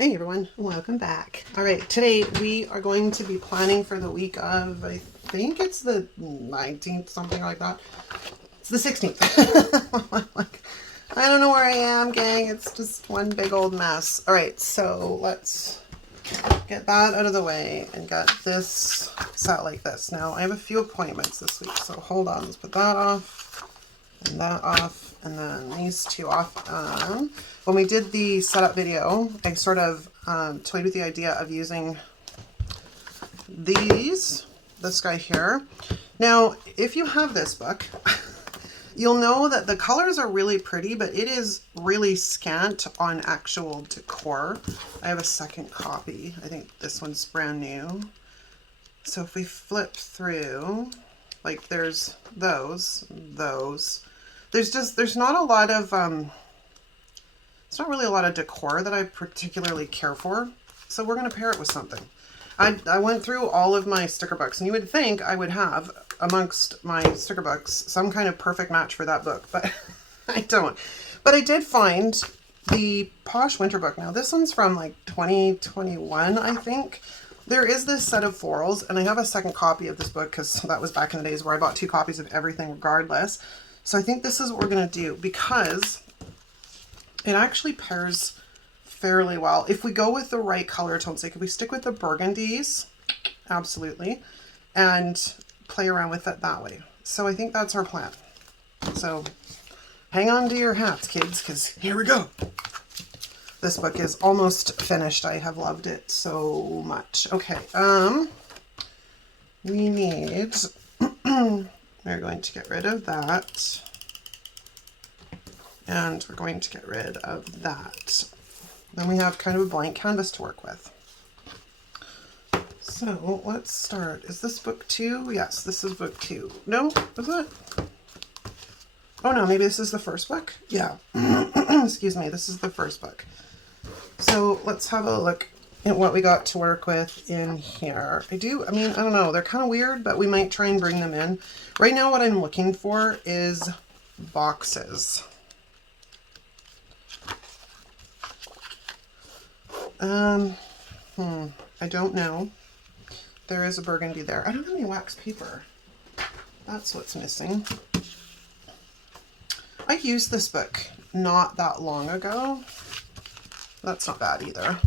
Hey everyone, welcome back. All right, today we are going to be planning for the week of, I think it's the 19th, something like that. It's the 16th. Like, I don't know where I am, gang. It's just one big old mess. All right, so let's get that out of the way and get this set like this. Now, I have a few appointments this week, so hold on. Let's put that off and that off, and then these two off. When we did the setup video, I sort of toyed with the idea of using this guy here. Now, if you have this book, you'll know that the colors are really pretty, but it is really scant on actual decor. I have a second copy. I think this one's brand new. So if we flip through, like there's those. There's not a lot of, it's not really a lot of decor that I particularly care for. So we're going to pair it with something. I went through all of my sticker books, and you would think I would have amongst my sticker books some kind of perfect match for that book, but I don't. But I did find the Posh Winter book. Now this one's from like 2021, I think. There is this set of florals, and I have a second copy of this book because that was back in the days where I bought 2 copies of everything regardless. So I think this is what we're going to do because it actually pairs fairly well. If we go with the right color tones, like if we stick with the burgundies, absolutely, and play around with it that way. So I think that's our plan. So hang on to your hats, kids, because here we go. This book is almost finished. I have loved it so much. Okay, we need, we're going to get rid of that. And we're going to get rid of that. Then we have kind of a blank canvas to work with. So let's start. Is this book 2? Yes, this is book 2. No, is it? Oh no, maybe this is the first book? Yeah. Excuse me, this is the first book. So let's have a look at what we got to work with in here. I don't know, they're kind of weird, but we might try and bring them in. Right now what I'm looking for is boxes. I don't know. There is a burgundy there. I don't have any wax paper. That's what's missing. I used this book not that long ago. That's not bad either.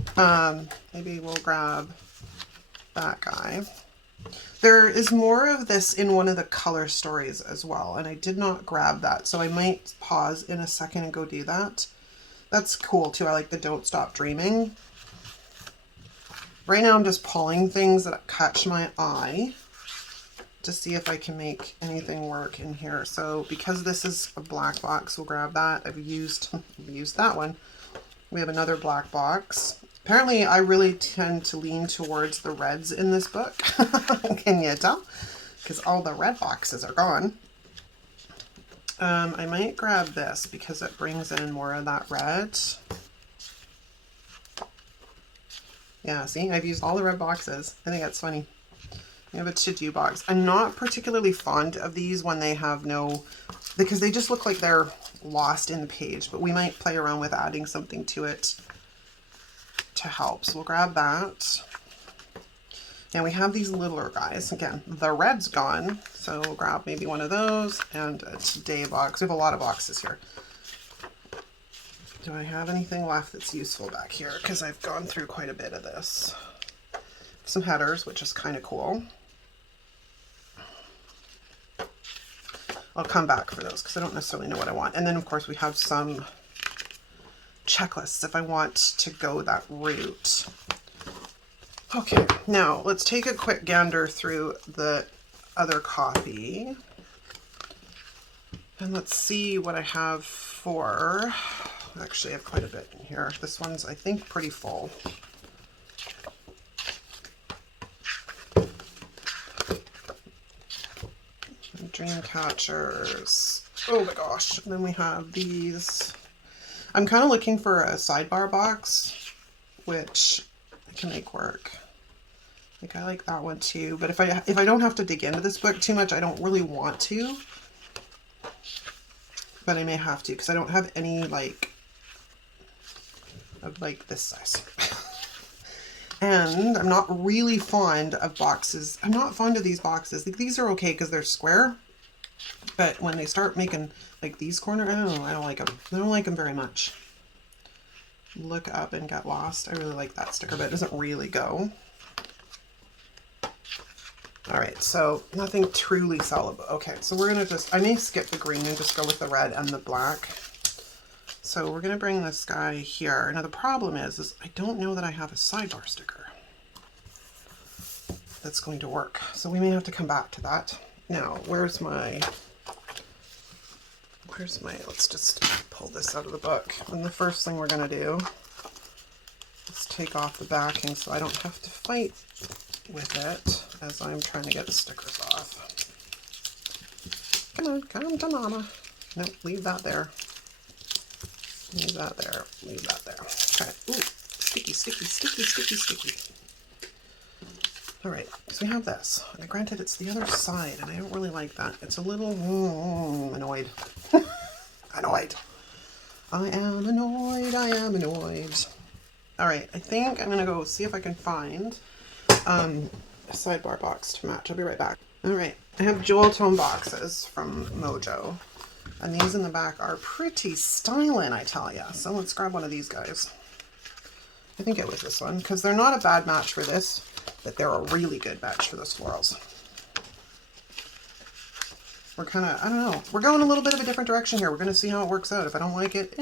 Maybe we'll grab that guy. There is more of this in one of the color stories as well, and I did not grab that, so I might pause in a second and go do that. That's cool too. I like the Don't Stop Dreaming. Right now I'm just pulling things that catch my eye to see if I can make anything work in here. So because this is a black box, we'll grab that. I've used that one. We have another black box. Apparently I really tend to lean towards the reds in this book. Can you tell? Because all the red boxes are gone. I might grab this because it brings in more of that red. Yeah, see, I've used all the red boxes. I think that's funny. We have a to-do box. I'm not particularly fond of these when they have no, because they just look like they're lost in the page, but we might play around with adding something to it to help. So we'll grab that. And we have these littler guys. Again, the red's gone, so we'll grab maybe one of those and a today box. We have a lot of boxes here. Do I have anything left that's useful back here? Because I've gone through quite a bit of this. Some headers, which is kind of cool. I'll come back for those because I don't necessarily know what I want. And then of course we have some checklists if I want to go that route. Okay, now let's take a quick gander through the other copy. And let's see what I have for... Actually, I have quite a bit in here. This one's, I think, pretty full. Dream catchers. Oh my gosh. And then we have these. I'm kind of looking for a sidebar box, which I can make work. Like I like that one too. But if I don't have to dig into this book too much, I don't really want to. But I may have to because I don't have any like of like this size. And I'm not really fond of boxes. I'm not fond of these boxes. Like, these are okay because they're square. But when they start making like these corners, I don't know. I don't like them. I don't like them very much. Look up and get lost. I really like that sticker, but it doesn't really go. All right, so nothing truly sellable. Okay, so we're gonna just, I may skip the green and just go with the red and the black. So we're gonna bring this guy here. Now the problem is I don't know that I have a sidebar sticker that's going to work. So we may have to come back to that. Now, where's my, let's just pull this out of the book. And the first thing we're gonna do is take off the backing so I don't have to fight with it as I'm trying to get the stickers off. Come on, come to mama. Nope, leave that there. Leave that there, leave that there. Okay, ooh, sticky, sticky, sticky, sticky, sticky. All right, so we have this. And granted, it's the other side, and I don't really like that. It's a little annoyed. Annoyed. I am annoyed, I am annoyed. All right, I think I'm gonna go see if I can find a sidebar box to match. I'll be right back. All right, I have jewel tone boxes from Mojo. And these in the back are pretty styling, I tell ya. So let's grab one of these guys. I think it was this one, because they're not a bad match for this, but they're a really good match for those florals. We're kind of, I don't know, we're going a little bit of a different direction here. We're going to see how it works out. If I don't like it,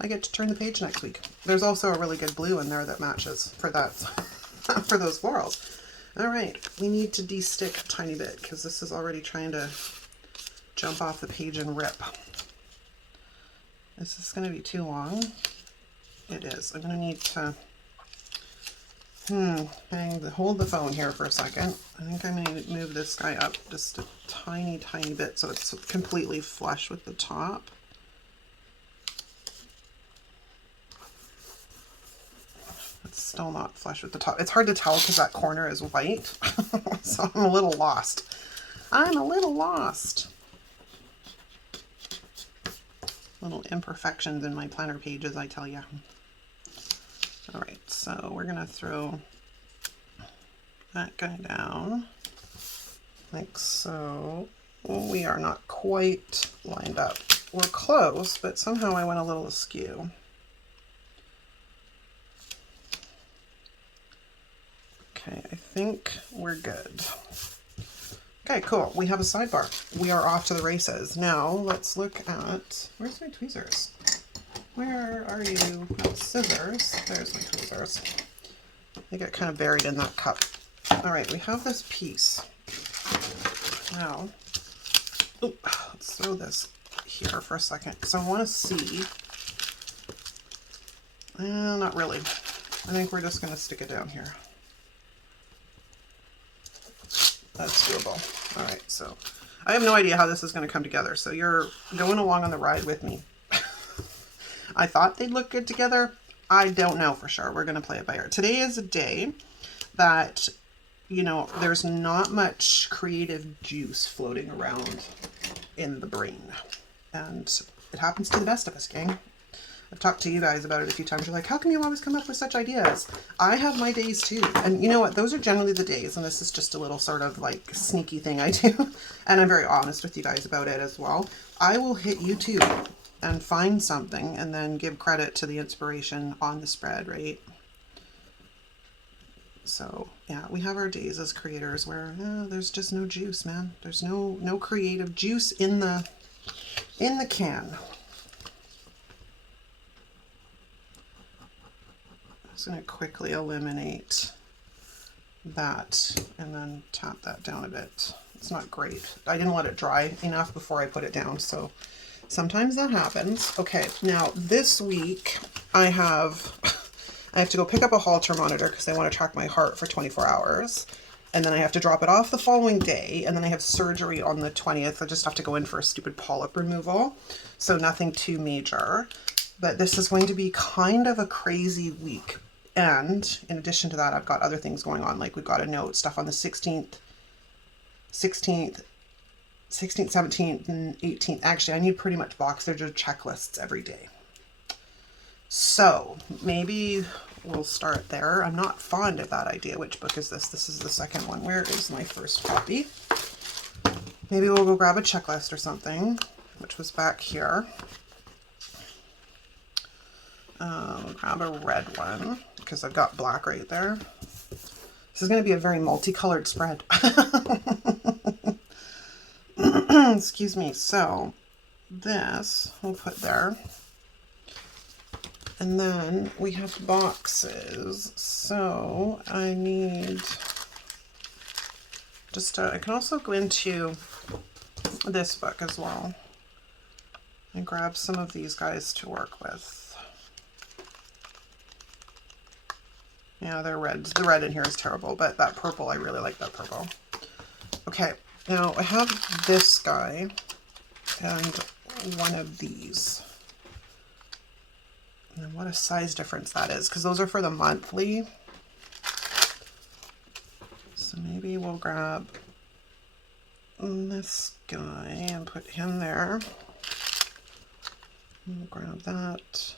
I get to turn the page next week. There's also a really good blue in there that matches for that, for those florals. All right, we need to de-stick a tiny bit because this is already trying to jump off the page and rip. Is this going to be too long? It is. I'm going to need to hold the phone here for a second. I think I'm going to move this guy up just a tiny, tiny bit so it's completely flush with the top. It's still not flush with the top. It's hard to tell because that corner is white. So I'm a little lost. I'm a little lost. Little imperfections in my planner pages, I tell you. All right, so we're gonna throw that guy down like so. We are not quite lined up. We're close, but somehow I went a little askew. Okay, I think we're good. Okay, cool. We have a sidebar. We are off to the races. Now let's look at, where's my tweezers? Where are you? Oh, scissors. There's my tweezers. They get kind of buried in that cup. All right, we have this piece. Now, let's throw this here for a second because I want to see. Not really. I think we're just going to stick it down here. That's doable. All right, so I have no idea how this is going to come together. So you're going along on the ride with me. I thought they'd look good together. I don't know for sure. We're going to play it by ear. Today is a day that, you know, there's not much creative juice floating around in the brain. And it happens to the best of us, gang. I've talked to you guys about it a few times. You're like, how come you always come up with such ideas? I have my days too. And you know what? Those are generally the days. And this is just a little sort of like sneaky thing I do. And I'm very honest with you guys about it as well. I will hit YouTube and find something and then give credit to the inspiration on the spread, right? So yeah, we have our days as creators where there's just no juice, man. There's no creative juice in the can. I'm just going to quickly eliminate that and then tap that down a bit. It's not great. I didn't let it dry enough before I put it down, so sometimes that happens. Okay, now this week I have to go pick up a Holter monitor because they want to track my heart for 24 hours. And then I have to drop it off the following day. And then I have surgery on the 20th. I just have to go in for a stupid polyp removal. So nothing too major. But this is going to be kind of a crazy week. And in addition to that, I've got other things going on. Like we've got to note stuff on the 16th, 17th, and 18th. Actually, I need pretty much box. They're just checklists every day. So maybe we'll start there. I'm not fond of that idea. Which book is this? This is the second one. Where is my first copy? Maybe we'll go grab a checklist or something, which was back here. We'll grab a red one because I've got black right there. This is going to be a very multicolored spread. Excuse me. So this we'll put there. And then we have boxes. So I need just, I can also go into this book as well and grab some of these guys to work with. Yeah, they're reds. The red in here is terrible, but that purple, I really like that purple. Okay, now I have this guy and one of these. And what a size difference that is, because those are for the monthly. So maybe we'll grab this guy and put him there. We'll grab that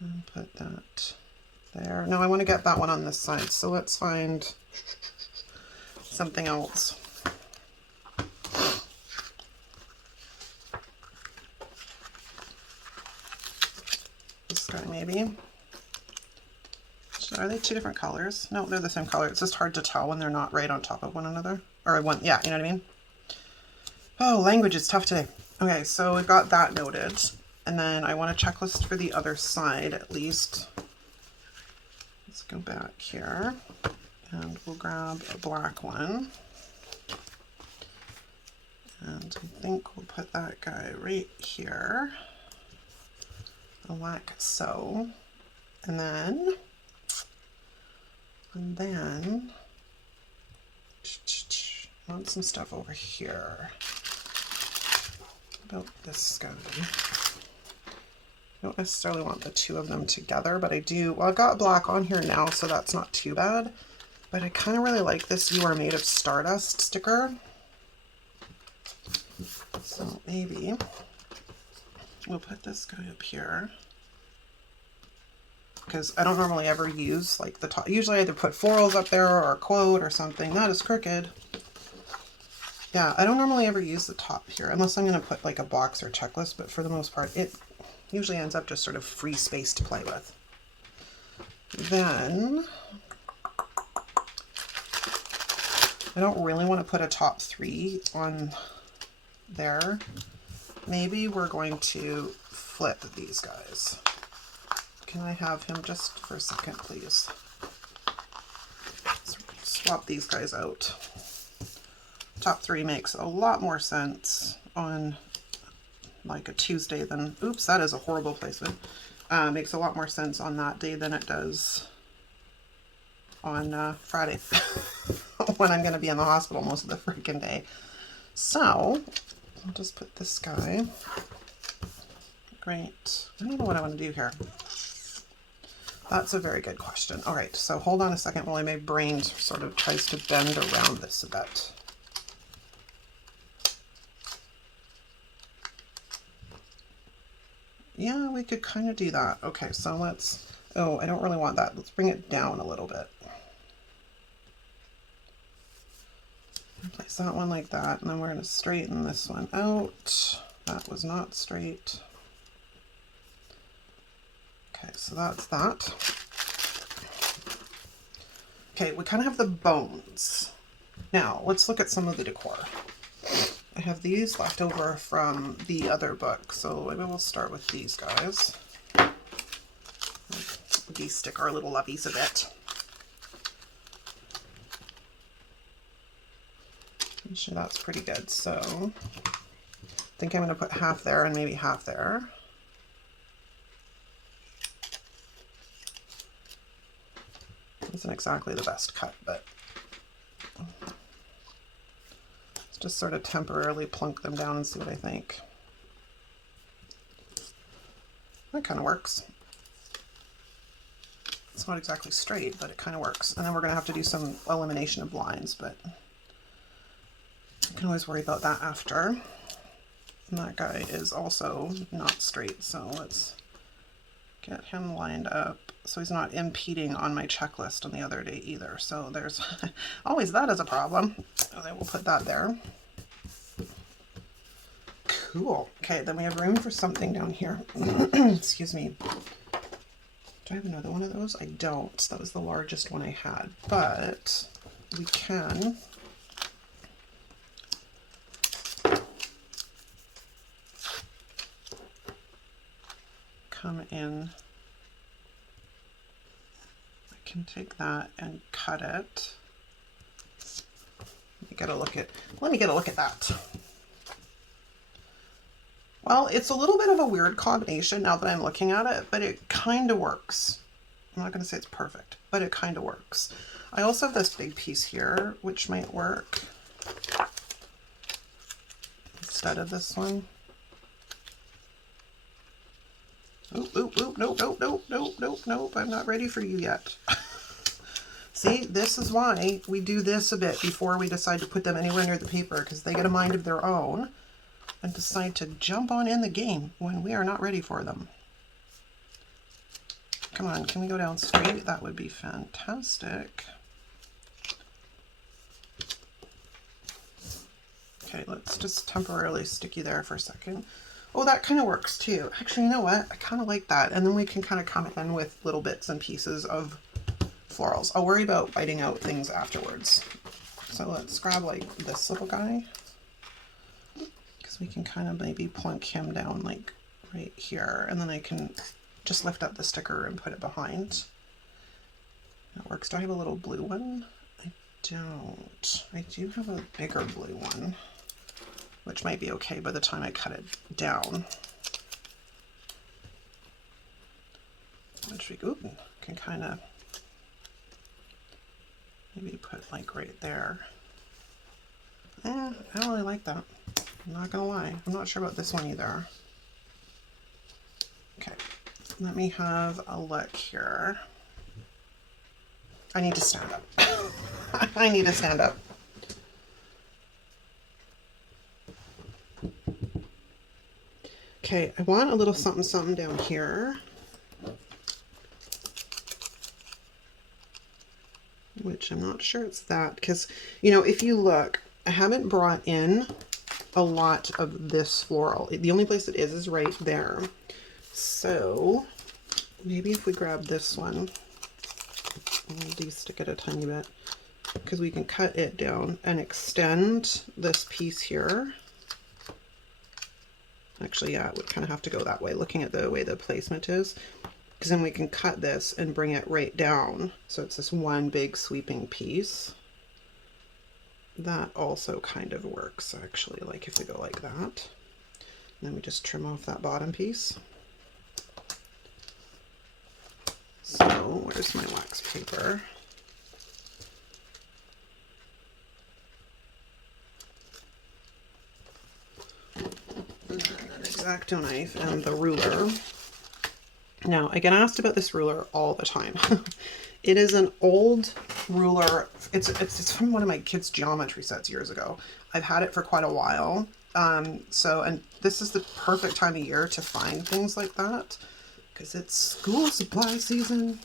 and put that there. No, I want to get that one on this side, so let's find something else. This guy maybe. Are they two different colors? No, they're the same color. It's just hard to tell when they're not right on top of one another. Or one, yeah, you know what I mean? Oh, language is tough today. Okay, so we've got that noted. And then I want a checklist for the other side at least. Let's go back here and we'll grab a black one. And I think we'll put that guy right here. Like so. And then I want some stuff over here. About this guy. I don't necessarily want the two of them together, but I do. Well, I've got black on here now, so that's not too bad. But I kind of really like this "You Are Made of Stardust" sticker. So maybe we'll put this guy up here. Because I don't normally ever use like the top. Usually I either put florals up there or a quote or something. That is crooked. Yeah, I don't normally ever use the top here unless I'm going to put like a box or checklist, but for the most part it usually ends up just sort of free space to play with. Then I don't really want to put a top 3 on there. Maybe we're going to flip these guys. Can I have him just for a second, please? Let's swap these guys out. Top 3 makes a lot more sense on like a Tuesday than, oops, that is a horrible placement. Makes a lot more sense on that day than it does on Friday when I'm going to be in the hospital most of the freaking day. So I'll just put this guy. Great. I don't know what I want to do here. That's a very good question. All right, so hold on a second while my brain sort of tries to bend around this a bit. Yeah, we could kind of do that. Okay, so let's, oh, I don't really want that. Let's bring it down a little bit. Place that one like that, and then we're going to straighten this one out. That was not straight. Okay, so that's that. Okay, we kind of have the bones. Now, let's look at some of the decor. I have these left over from the other book, so maybe we'll start with these guys. De-stick our little loveys a bit. I'm sure that's pretty good, so I think I'm going to put half there and maybe half there. Isn't exactly the best cut, but let's just sort of temporarily plunk them down and see what I think. That kind of works. It's not exactly straight, but it kind of works. And then we're going to have to do some elimination of lines, but I can always worry about that after. And that guy is also not straight, so let's get him lined up so he's not impeding on my checklist on the other day either. So there's always that as a problem. And I will put that there. Cool. Okay, then we have room for something down here. Excuse me. Do I have another one of those? I don't. That was the largest one I had, but we can come in. I can take that and cut it. Let me get a look at that. Well, it's a little bit of a weird combination now that I'm looking at it, but it kind of works. I'm not going to say it's perfect, but it kind of works. I also have this big piece here, which might work instead of this one. Oop, oop, oop, nope, nope, nope, nope, nope, nope. I'm not ready for you yet. See, this is why we do this a bit before we decide to put them anywhere near the paper, because they get a mind of their own and decide to jump on in the game when we are not ready for them. Come on, can we go down straight? That would be fantastic. Okay, let's just temporarily stick you there for a second. Oh, that kind of works too. Actually, you know what? I kind of like that. And then we can kind of come in with little bits and pieces of florals. I'll worry about biting out things afterwards. So let's grab like this little guy, because we can kind of maybe plunk him down like right here. And then I can just lift up the sticker and put it behind. That works. Do I have a little blue one? I don't. I do have a bigger blue one, which might be okay by the time I cut it down. Which we can kind of maybe put like right there. I don't really like that. I'm not gonna lie. I'm not sure about this one either. Okay, let me have a look here. I need to stand up. I need to stand up. Okay, I want a little something something down here, which I'm not sure it's that, because, you know, if you look, I haven't brought in a lot of this floral. The only place it is right there. So maybe if we grab this one, I'll de-stick it a tiny bit, because we can cut it down and extend this piece here. Actually, yeah, it would kind of have to go that way, looking at the way the placement is, because then we can cut this and bring it right down. So it's this one big sweeping piece. That also kind of works, actually, like if we go like that. And then we just trim off that bottom piece. So where's my wax paper? X-Acto knife and the ruler. Now, I get asked about this ruler all the time. It is an old ruler. It's from one of my kids' geometry sets years ago. I've had it for quite a while. And this is the perfect time of year to find things like that, because it's school supply season.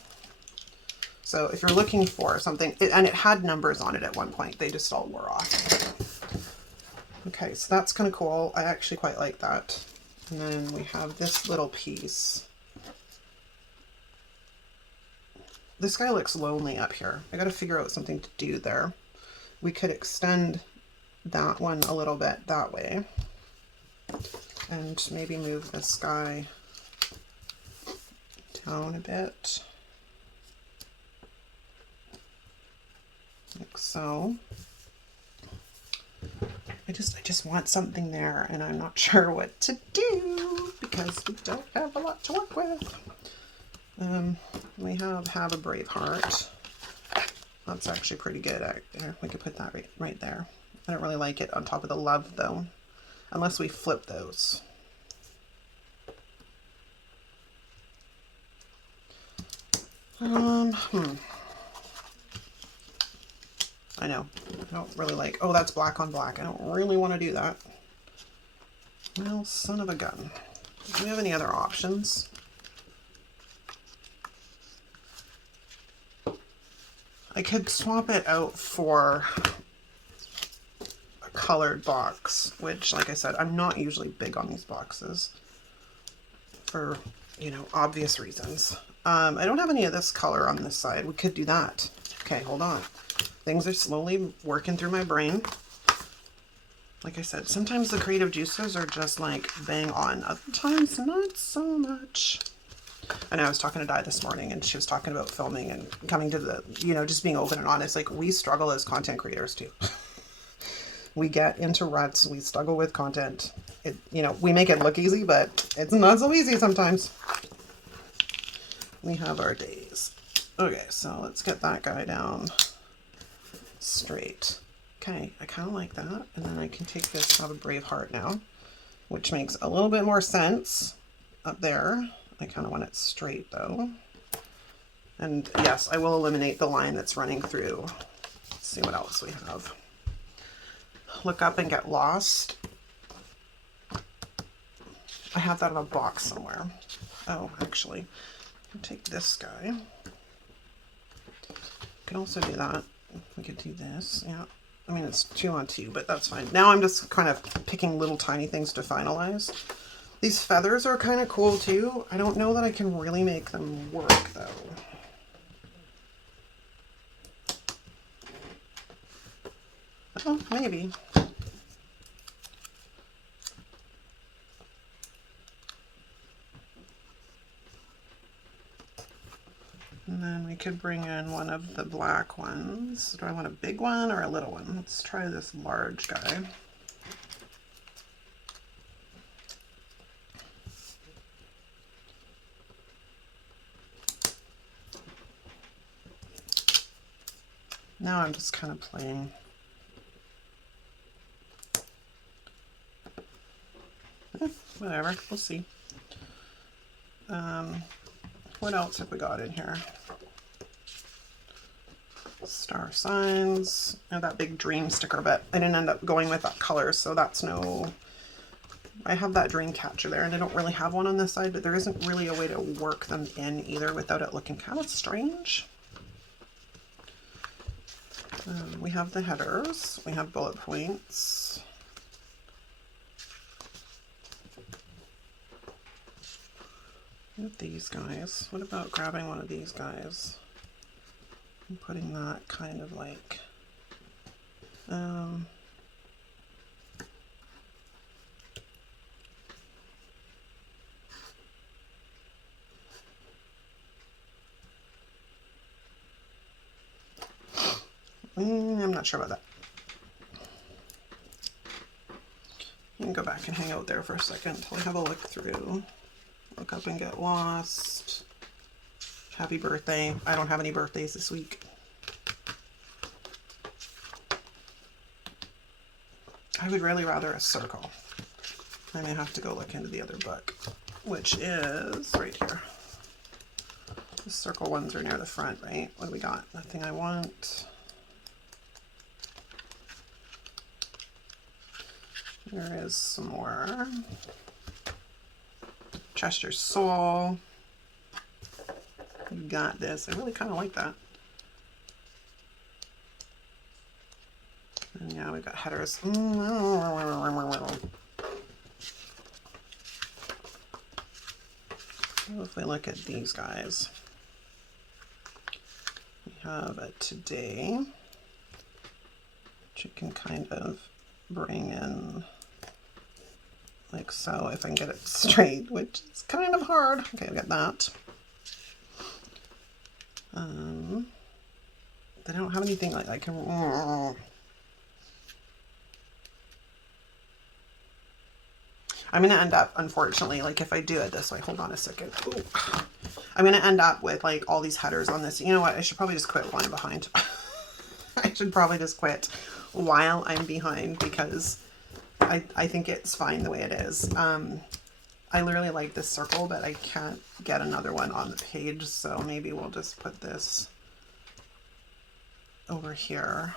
So if you're looking for something, and it had numbers on it at one point, they just all wore off. Okay, so that's kind of cool. I actually quite like that. And then we have this little piece. This guy looks lonely up here. I got to figure out something to do there. We could extend that one a little bit that way. And maybe move this guy down a bit. Like so. I just want something there, and I'm not sure what to do because we don't have a lot to work with. We have a brave heart. That's actually pretty good. We could put that right there. I don't really like it on top of the love though, unless we flip those. I know. I don't really like, oh, that's black on black. I don't really want to do that. Well, son of a gun. Do we have any other options? I could swap it out for a colored box, which, like I said, I'm not usually big on these boxes for, you know, obvious reasons. I don't have any of this color on this side. We could do that. Okay, hold on. Things are slowly working through my brain. Like I said, sometimes the creative juices are just like bang on. Other times, not so much. I know I was talking to Di this morning and she was talking about filming and coming to the, you know, just being open and honest. Like, we struggle as content creators too. We get into ruts. We struggle with content. It, you know, we make it look easy, but it's not so easy sometimes. We have our days. Okay, so let's get that guy down straight. Okay, I kind of like that. And then I can take this out of Brave Heart now, which makes a little bit more sense up there. I kind of want it straight though. And yes, I will eliminate the line that's running through. Let's see what else we have. Look Up and Get Lost. I have that in a box somewhere. Oh, actually, I'll take this guy. Can also do that. We could do this, yeah. I mean, it's 2 on 2, but that's fine. Now I'm just kind of picking little tiny things to finalize. These feathers are kind of cool too. I don't know that I can really make them work though. Oh, maybe. And then we could bring in one of the black ones. Do I want a big one or a little one? Let's try this large guy. Now I'm just kind of playing. Whatever, we'll see. What else have we got in here? Star signs. And that big dream sticker, but I didn't end up going with that color, so that's no... I have that dream catcher there, and I don't really have one on this side, but there isn't really a way to work them in either without it looking kind of strange. We have the headers. We have bullet points. What these guys? What about grabbing one of these guys and putting that kind of like, I'm not sure about that. You can go back and hang out there for a second until I have a look through. Look Up and Get Lost. Happy birthday. I don't have any birthdays this week. I would really rather a circle. I may have to go look into the other book, which is right here. The circle ones are near the front, right? What do we got? Nothing I Want. There is some more. Chester's Soul. You got this. I really kind of like that. And yeah, we've got headers. If we look at these guys, we have a Today, which you can kind of bring in like so, if I can get it straight, which is kind of hard. Okay, I got that. They don't have anything like I can. I'm gonna end up, unfortunately, like if I do it this way. Hold on a second. Ooh. I'm gonna end up with like all these headers on this. You know what? I should probably just quit while I'm behind. I should probably just quit while I'm behind because I think it's fine the way it is. I literally like this circle, but I can't get another one on the page, so maybe we'll just put this over here,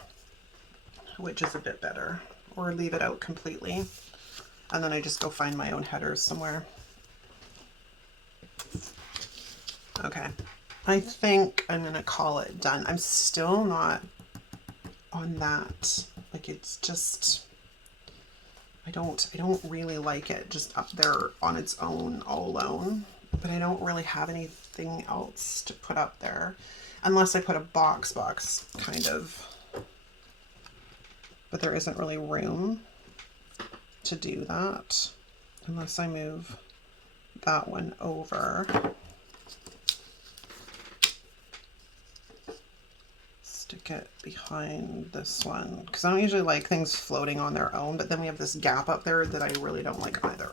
which is a bit better, or leave it out completely, and then I just go find my own headers somewhere. Okay, I think I'm going to call it done. I'm still not on that. Like, it's just, I don't really like it just up there on its own all alone, but I don't really have anything else to put up there unless I put a box kind of, but there isn't really room to do that unless I move that one over. Stick it behind this one because I don't usually like things floating on their own, but then we have this gap up there that I really don't like either.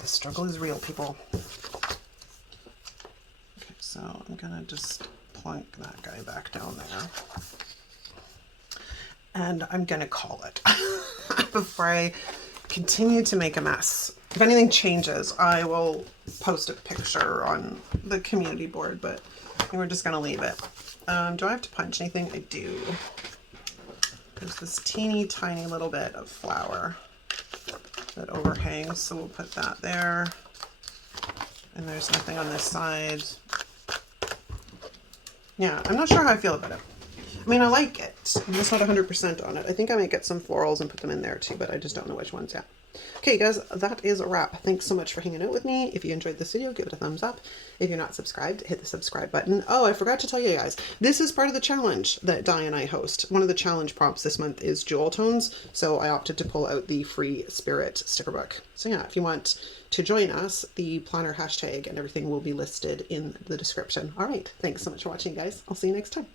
The struggle is real, people. Okay, so I'm gonna just plunk that guy back down there. And I'm gonna call it before I continue to make a mess. If anything changes, I will post a picture on the community board, but we're just gonna leave it. Do I have to punch anything? I do. There's this teeny tiny little bit of flower that overhangs, so we'll put that there. And there's nothing on this side. Yeah, I'm not sure how I feel about it. I mean, I like it. I'm just not 100% on it. I think I might get some florals and put them in there too, but I just don't know which ones yet. Okay, guys, that is a wrap. Thanks so much for hanging out with me. If you enjoyed this video, give it a thumbs up. If you're not subscribed, hit the subscribe button. Oh, I forgot to tell you guys, this is part of the challenge that Di and I host. One of the challenge prompts this month is jewel tones, so I opted to pull out the free Spirit sticker book. So yeah, if you want to join us, the planner hashtag and everything will be listed in the description. All right, thanks so much for watching, guys. I'll see you next time.